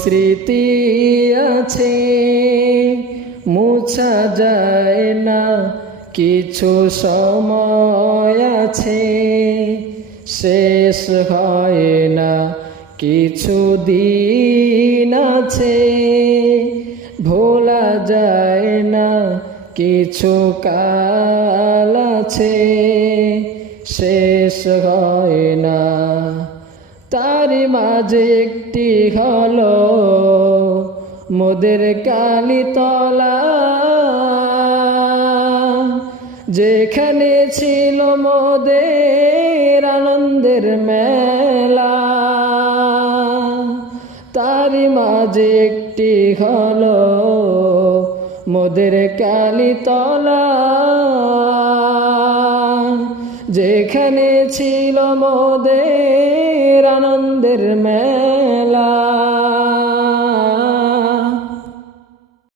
স্মৃতি আছে, মুছা যায় না, কিছু সময় আছে, শেষ হয় না, কিছু দিন আছে, ভোলা যায় না, কিছু কাল আছে, শেষ হয় না। তারি মাঝে একটি হল মোদের কালীতলা যেখানে ছিল মোদের আনন্দের মেলা তারি মাঝে একটি হল মোদের কালীতলা যেখানে ছিল মোদের yanan derme.